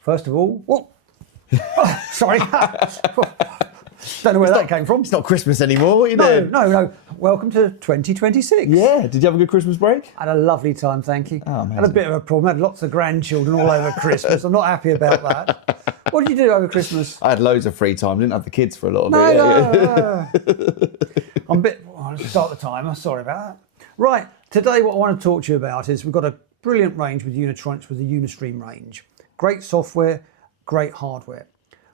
first of all, oh, sorry. Don't know where that came from. It's not Christmas anymore. What are you doing? No. Welcome to 2026. Yeah. Did you have a good Christmas break? Had a lovely time, thank you. Oh, amazing. Had a bit of a problem. Had lots of grandchildren all over Christmas. I'm not happy about that. What did you do over Christmas? I had loads of free time. Didn't have the kids for a lot of No. it. I'm a bit. Let's start the timer. Sorry about that. Right. Today, what I want to talk to you about is we've got a brilliant range with Unitronics with the Unistream range. Great software, great hardware.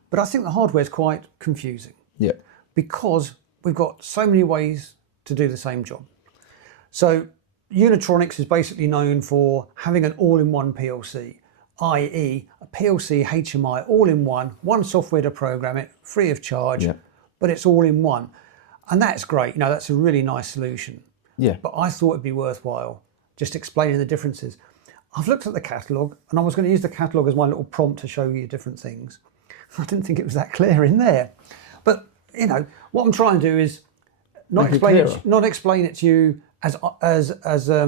But I think the hardware is quite confusing. Yeah. Because we've got so many ways to do the same job. So Unitronics is basically known for having an all-in-one PLC, i.e. a PLC HMI all-in-one, one software to program it, free of charge, but it's all in one. And that's great. You know, that's a really nice solution. Yeah. But I thought it'd be worthwhile just explaining the differences. I've looked at the catalogue and I was going to use the catalogue as my little prompt to show you different things. I didn't think it was that clear in there. But, you know, what I'm trying to do is not explain it to you as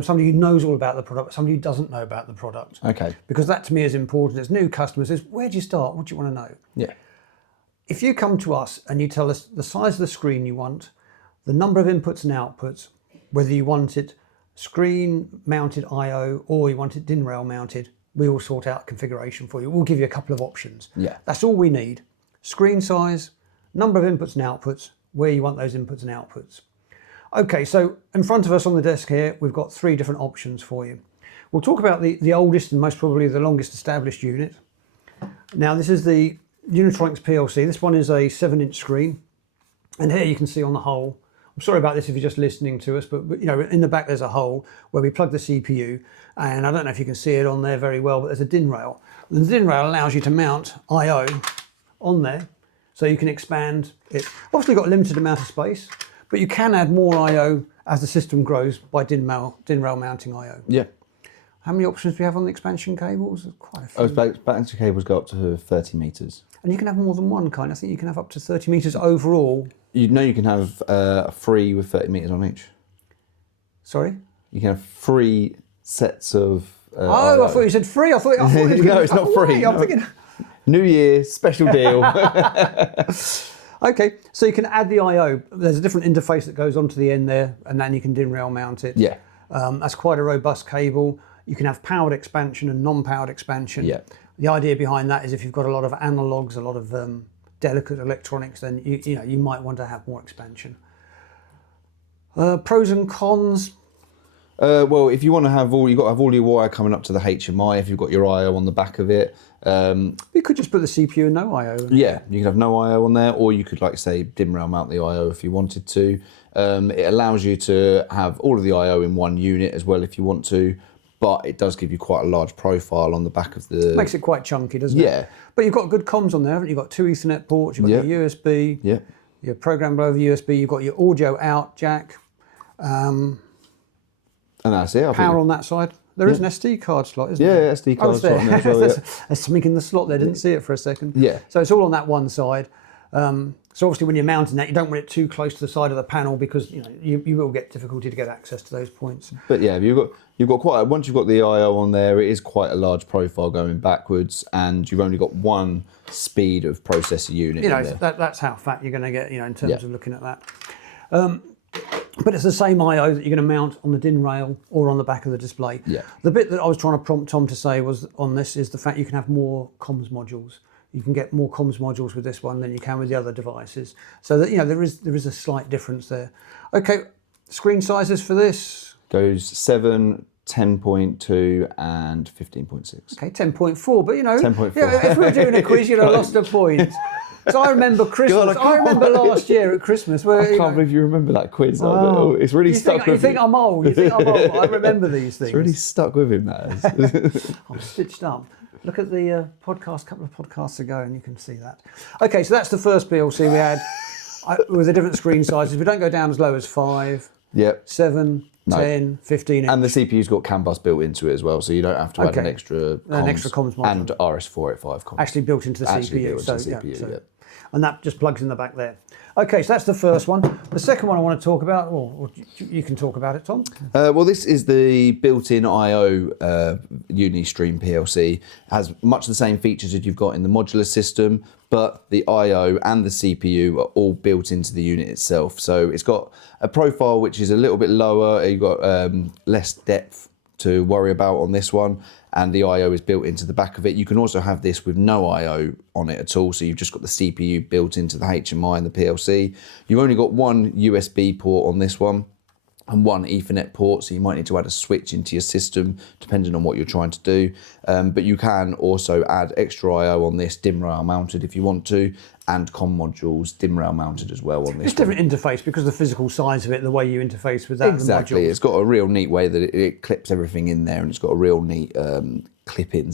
somebody who knows all about the product, but somebody who doesn't know about the product. Okay. Because that to me is important. As new customers, is where do you start? What do you want to know? Yeah. If you come to us and you tell us the size of the screen you want, the number of inputs and outputs, whether you want it screen mounted I/O or you want it DIN rail mounted, we will sort out configuration for you. We'll give you a couple of options. Yeah. That's all we need. Screen size, number of inputs and outputs, where you want those inputs and outputs. Okay, so in front of us on the desk here, we've got 3 different options for you. We'll talk about the oldest and most probably the longest established unit. Now this is the Unitronics PLC. This one is a 7-inch screen. And here you can see on the hole, I'm sorry about this if you're just listening to us, but you know, in the back there's a hole where we plug the CPU, and I don't know if you can see it on there very well, but there's a DIN rail. And the DIN rail allows you to mount I/O on there, so you can expand it. Obviously got a limited amount of space, but you can add more I/O as the system grows by DIN rail mounting I/O. Yeah. How many options do we have on the expansion cables? There's quite a few. Expansion cables go up to 30 metres. And you can have more than one kind. I think you can have up to 30 metres overall. You can have 3 with 30 metres on each. Sorry? You can have 3 sets of... I thought you said free. I thought it was No, it's not free. I'm thinking... New Year, special deal. Okay, so you can add the I/O. There's a different interface that goes onto the end there, and then you can DIN rail mount it. Yeah. That's quite a robust cable. You can have powered expansion and non-powered expansion. Yeah. The idea behind that is if you've got a lot of analogues, a lot of delicate electronics, then you might want to have more expansion. Pros and cons. Well, if you want to have you've got to have all your wire coming up to the HMI. If you've got your I/O on the back of it, You could just put the CPU and no I/O. Yeah, you can have no I/O on there, or you could, like say, DIN rail mount the I/O if you wanted to. It allows you to have all of the I/O in one unit as well if you want to, but it does give you quite a large profile on the back of the... Makes it quite chunky, doesn't it? Yeah. But you've got good comms on there, haven't you? You've got 2 Ethernet ports, you've got your USB, your programmable over USB, you've got your audio out jack. And that's it. Power on that side. There is an SD card slot, isn't there? Yeah, SD card slot on there as well, There's something in the slot there, didn't see it for a second. Yeah. So it's all on that one side. So obviously when you're mounting that, you don't want it too close to the side of the panel because you will get difficulty to get access to those points. But yeah, you've got quite once you've got the I/O on there, it is quite a large profile going backwards, and you've only got one speed of processor unit. That's how fat you're going to get, in terms of looking at that. But it's the same I/O that you're going to mount on the DIN rail or on the back of the display. Yeah. The bit that I was trying to prompt Tom to say was on this is the fact you can have more comms modules. You can get more comms modules with this one than you can with the other devices. So that there is a slight difference there. Okay, screen sizes for this goes 7, 10.2 and 15.6. Okay, 10.4. But 10.4. If we were doing a quiz, you'd have lost a point. So I remember Christmas. I remember last year at Christmas where I can't believe you remember that quiz. It's really stuck with you. You think I'm old. You think I'm old. I remember these things. It's really stuck with him, that. I'm stitched up. Look at the podcast, couple of podcasts ago, and you can see that. Okay, so that's the first PLC we had with the different screen sizes. We don't go down as low as 5, 7, 10, 15 inch. And the CPU's got CAN bus built into it as well, so you don't have to add an extra comms module. And RS485 comms. Actually built into the CPU. Built into the CPU, and that just plugs in the back there. Okay, so that's the first one. The second one I want to talk about, or you can talk about it, Tom. Well, this is the built-in I/O Unistream PLC. It has much the same features as you've got in the modular system, but the I/O and the CPU are all built into the unit itself. So it's got a profile which is a little bit lower. You've got less depth to worry about on this one, and the I/O is built into the back of it. You can also have this with no I/O on it at all, so you've just got the CPU built into the HMI and the PLC. You've only got one USB port on this one and one Ethernet port, so you might need to add a switch into your system depending on what you're trying to do. But you can also add extra I/O on this, DIMM rail mounted if you want to, and COM modules DIMM rail mounted as well on this. It's different interface because of the physical size of it, the way you interface with that. Exactly, it's got a real neat way that it clips everything in there, and it's got a real neat clip-in.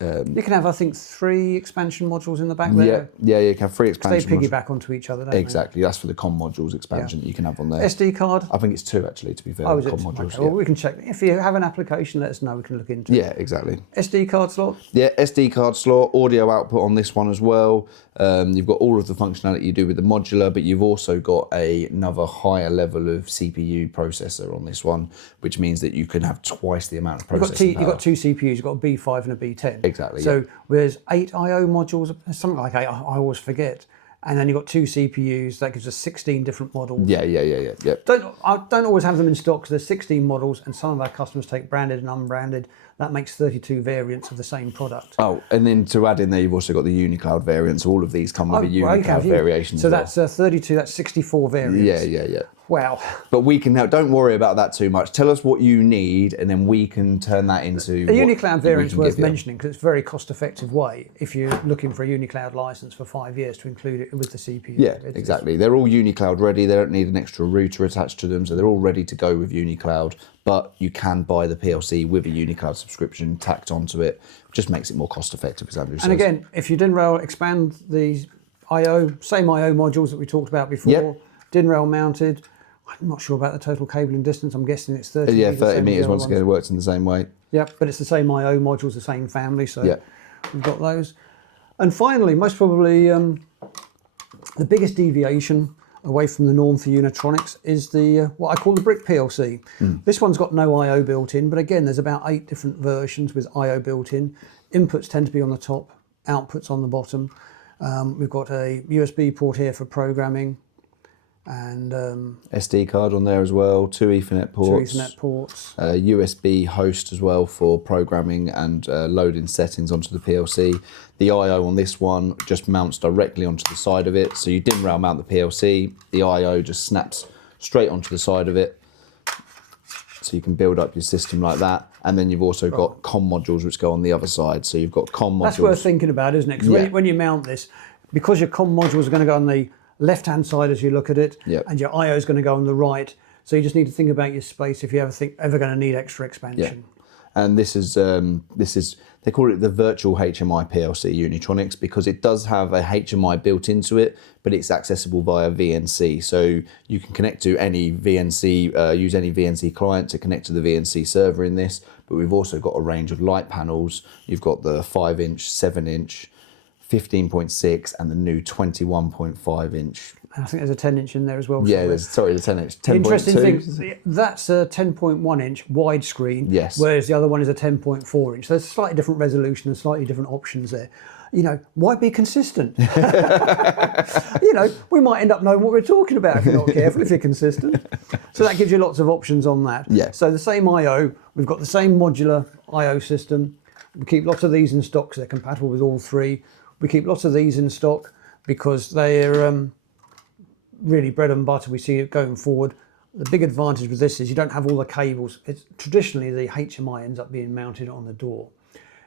You can have, I think, 3 expansion modules in the back there. Yeah, you can have 3 expansion They modules. piggyback onto each other, don't they? Exactly, that's for the COM modules expansion that you can have on there. SD card? I think it's 2 actually, to be fair. Oh, is it? COM modules. Okay, well, we can check. If you have an application, let us know. We can look into it. Yeah, exactly. SD card slot? Yeah, SD card slot, audio output on this one as well. You've got all of the functionality you do with the modular, but you've also got another higher level of CPU processor on this one, which means that you can have twice the amount of processing power. You've got 2 CPUs. You've got a B5 and a B10. Exactly. So there's 8 I/O modules, something like 8. I always forget. And then you've got 2 CPUs. That gives us 16 different models. Yeah. I don't always have them in stock because there's 16 models, and some of our customers take branded and unbranded. That makes 32 variants of the same product. Oh, and then to add in there, you've also got the Unicloud variants. All of these come with a Unicloud variation. So that's 32. That's 64 variants. Yeah. Wow. But we can help. Don't worry about that too much. Tell us what you need, and then we can turn that into. A Unicloud variant's worth mentioning because it's a very cost-effective way if you're looking for a Unicloud license for 5 years to include it with the CPU. Yeah, exactly. They're all Unicloud ready. They don't need an extra router attached to them, so they're all ready to go with Unicloud. But you can buy the PLC with a Unicloud subscription tacked onto it. Just makes it more cost-effective, as Andrew says. And again, if you DIN rail expand these same I/O modules that we talked about before, DIN rail mounted. I'm not sure about the total cabling distance. I'm guessing it's 30 metres. Yeah, 30 metres once again. It works in the same way. Yep, but it's the same I/O modules, the same family, so we've got those. And finally, most probably the biggest deviation away from the norm for Unitronics is the what I call the brick PLC. This one's got no I/O built in, but again, there's about 8 different versions with I/O built in. Inputs tend to be on the top, outputs on the bottom. We've got a USB port here for programming, and SD card on there as well, 2 Ethernet ports. 2 Ethernet ports. USB host as well for programming and loading settings onto the PLC. The I/O on this one just mounts directly onto the side of it. So you DIMM rail mount the PLC, the I/O just snaps straight onto the side of it. So you can build up your system like that. And then you've also got COM modules which go on the other side. So you've got COM modules. That's worth thinking about, isn't it? Because when you mount this, because your COM modules are going to go on the left-hand side as you look at it, and your I/O is going to go on the right. So you just need to think about your space if you ever going to need extra expansion. And this is they call it the virtual HMI PLC Unitronics because it does have a HMI built into it, but it's accessible via VNC. So you can connect to any VNC, use any VNC client to connect to the VNC server in this. But we've also got a range of light panels. You've got the 5-inch, 7-inch, 15.6, and the new 21.5-inch. And I think there's a 10-inch in there as well. Yeah, the 10-inch. 10.2. Interesting thing, that's a 10.1-inch widescreen, whereas the other one is a 10.4-inch. So there's a slightly different resolution and slightly different options there. You know, why be consistent? You know, we might end up knowing what we're talking about if you're not careful, if you're consistent. So that gives you lots of options on that. Yeah. So the same I/O, we've got the same modular I/O system. We keep lots of these in stock because they're compatible with all 3. We keep lots of these in stock because they're really bread and butter. We see it going forward. The big advantage with this is you don't have all the cables. It's traditionally the HMI ends up being mounted on the door.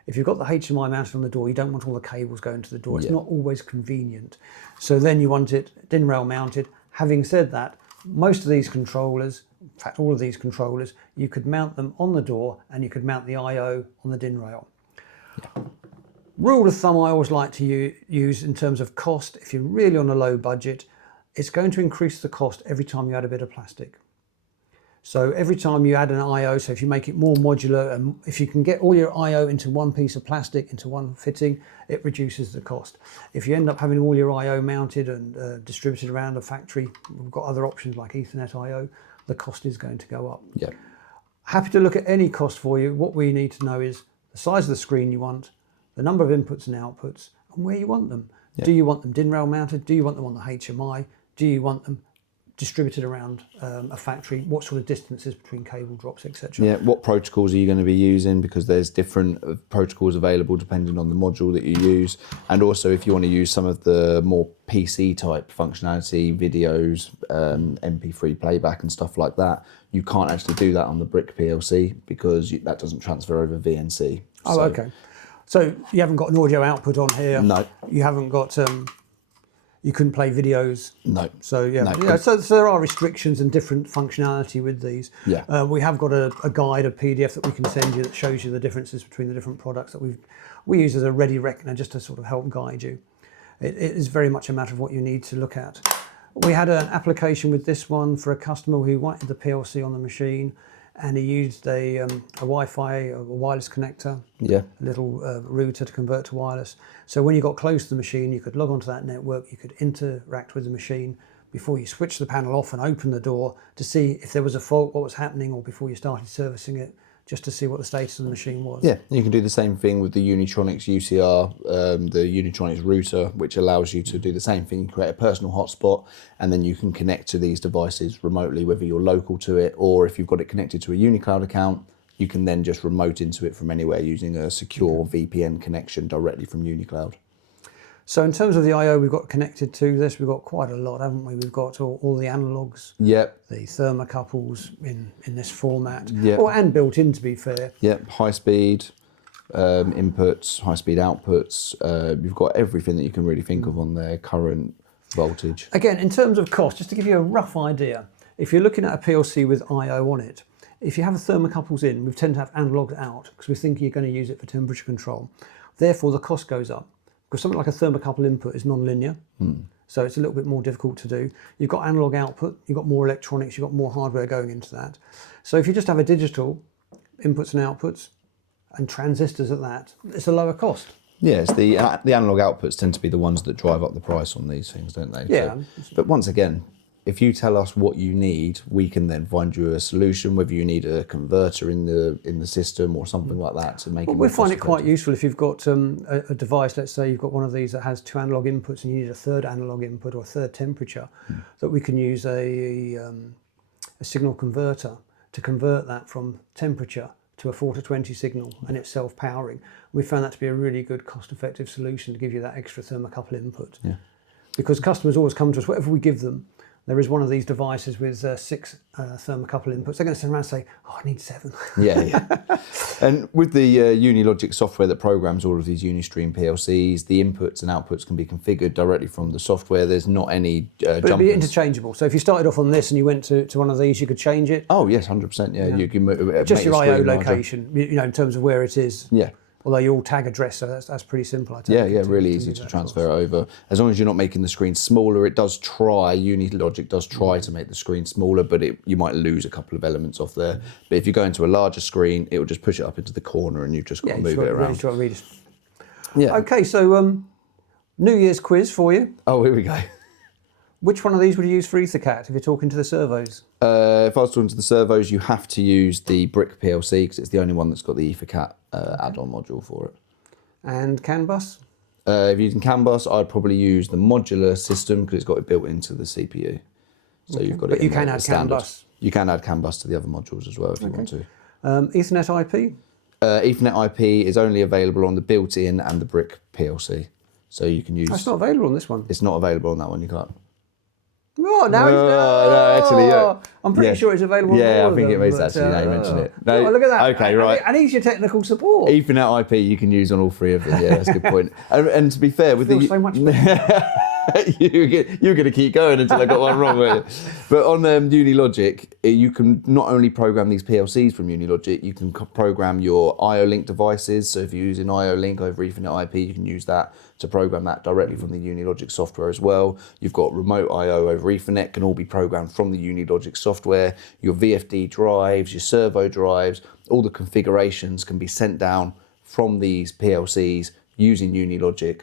If you've got the HMI mounted on the door, you don't want all the cables going to the door. It's not always convenient. So then you want it DIN rail mounted. Having said that, most of these controllers, in fact all of these controllers, you could mount them on the door and you could mount the I/O on the DIN rail. Rule of thumb I always like to use in terms of cost, if you're really on a low budget, it's going to increase the cost every time you add a bit of plastic. So every time you add an I/O, so if you make it more modular, and if you can get all your I/O into one piece of plastic, into one fitting, it reduces the cost. If you end up having all your I/O mounted and distributed around the factory, we've got other options like Ethernet I/O, the cost is going to go up. Yeah. Happy to look at any cost for you. What we need to know is the size of the screen you want, the number of inputs and outputs, and where you want them. Yeah. Do you want them DIN rail mounted? Do you want them on the HMI? Do you want them distributed around a factory? What sort of distances between cable drops, etc.? Yeah, what protocols are you going to be using? Because there's different protocols available depending on the module that you use. And also if you want to use some of the more PC type functionality, videos, MP3 playback and stuff like that, you can't actually do that on the Brick PLC because that doesn't transfer over VNC. Oh, so, okay. So you haven't got an audio output on here? No. You haven't got... you couldn't play videos? No. So yeah, no. So there are restrictions and different functionality with these. Yeah. We have got a guide, a PDF that we can send you that shows you the differences between the different products that we use as a ready reckoner just to sort of help guide you. It is very much a matter of what you need to look at. We had an application with this one for a customer who wanted the PLC on the machine, and he used a Wi-Fi, a wireless connector, yeah, a little router to convert to wireless. So when you got close to the machine, you could log onto that network, you could interact with the machine before you switch the panel off and open the door to see if there was a fault, what was happening, or before you started servicing it, just to see what the status of the machine was. Yeah, you can do the same thing with the Unitronics UCR, the Unitronics router, which allows you to do the same thing, create a personal hotspot, and then you can connect to these devices remotely, whether you're local to it, or if you've got it connected to a UniCloud account, you can then just remote into it from anywhere using a secure VPN connection directly from UniCloud. So in terms of the I/O we've got connected to this, we've got quite a lot, haven't we? We've got all the analogues, yep, the thermocouples in this format, yep, and built in, to be fair. Yep, high speed inputs, high speed outputs. You've got everything that you can really think of on there, current, voltage. Again, in terms of cost, just to give you a rough idea, if you're looking at a PLC with I/O on it, if you have a thermocouples in, we tend to have analogues out because we think you're going to use it for temperature control. Therefore, the cost goes up. Because something like a thermocouple input is non-linear, so it's a little bit more difficult to do. You've got analog output, you've got more electronics, you've got more hardware going into that. So if you just have a digital inputs and outputs and transistors at that, it's a lower cost. Yes, the analog outputs tend to be the ones that drive up the price on these things, don't they? Yeah. So, but once again, if you tell us what you need, we can then find you a solution, whether you need a converter in the system or something like that to make it more we find it quite useful if you've got a device, let's say you've got one of these that has 2 analog inputs and you need a third analog input or a third temperature, that we can use a signal converter to convert that from temperature to a 4 to 20 signal, and it's self-powering. We found that to be a really good cost-effective solution to give you that extra thermocouple input. Yeah. Because customers always come to us, whatever we give them, there is one of these devices with 6 thermocouple inputs. They're going to turn around and say, oh, I need 7. Yeah. And with the Unilogic software that programs all of these Unistream PLCs, the inputs and outputs can be configured directly from the software. There's not any But it'd be interchangeable. So if you started off on this and you went to one of these, you could change it. Oh, yes, 100%. Yeah, you can just make your the I/O screen larger. location, in terms of where it is. Yeah. Although you all tag address, so that's pretty simple. I take Yeah, it really easy to transfer over. As long as you're not making the screen smaller, it does try, Unilogic does try to make the screen smaller, but you might lose a couple of elements off there. But if you go into a larger screen, it will just push it up into the corner and you've just got to move it around. Yeah. Okay, so New Year's quiz for you. Oh, here we go. Which one of these would you use for EtherCAT if you're talking to the servos? If I was talking to the servos, you have to use the Brick PLC because it's the only one that's got the EtherCAT add-on module for it. And CAN bus? If you're using CAN bus, I'd probably use the modular system because it's got it built into the CPU. So you've got it. But you can add CAN bus? You can add CAN bus to the other modules as well if you want to. Ethernet IP? Ethernet IP is only available on the built-in and the Brick PLC. So you can use... That's not available on this one. It's not available on that one, you can't. Oh, now no, actually, yeah. I'm pretty sure it's available on all I of think them, it is actually, now you mention it. No, look at that. Okay, right. And he's your technical support. Ethernet IP you can use on all 3 of them, yeah, that's a good point. And to be fair, with so much You're going to keep going until I got one wrong, weren't you? But on Unilogic, you can not only program these PLCs from Unilogic, you can program your IO Link devices. So if you're using IO Link over Ethernet IP, you can use that to program that directly from the Unilogic software as well. You've got remote IO over Ethernet, can all be programmed from the Unilogic software. Your VFD drives, your servo drives, all the configurations can be sent down from these PLCs using Unilogic,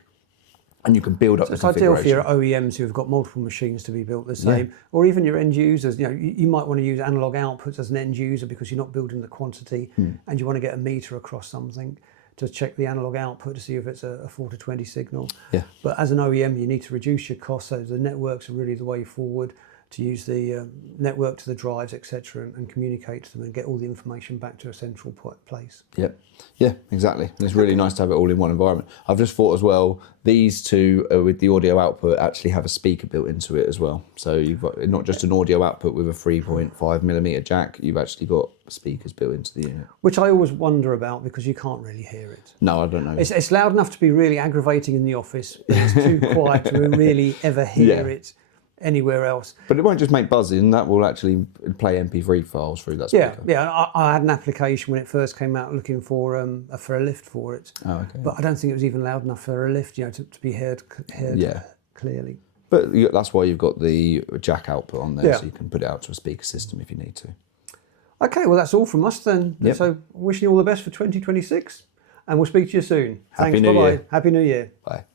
and you can build up the configuration. It's ideal for your OEMs who've got multiple machines to be built the same, or even your end users. You might want to use analog outputs as an end user because you're not building the quantity, and you want to get a meter across something to check the analog output to see if it's a 4 to 20 signal. Yeah. But as an OEM, you need to reduce your costs, so the networks are really the way forward, to use the network to the drives, etc., and communicate to them and get all the information back to a central place. Yep. Yeah, exactly. And it's really nice to have it all in one environment. I've just thought as well, these two with the audio output actually have a speaker built into it as well. So you've got not just an audio output with a 3.5mm jack, you've actually got speakers built into the unit. Which I always wonder about because you can't really hear it. No, I don't know. It's loud enough to be really aggravating in the office, but it's too quiet to really ever hear it anywhere else. But it won't just make buzzing, that will actually play MP3 files through that speaker. Yeah. I had an application when it first came out looking for a lift for it. Oh, okay. But I don't think it was even loud enough for a lift, to be heard clearly. But that's why you've got the jack output on there, so you can put it out to a speaker system if you need to. Okay, well that's all from us then. Yep. So wishing you all the best for 2026, and we'll speak to you soon. Happy Thanks, New bye-bye. Year. Happy New Year. Bye.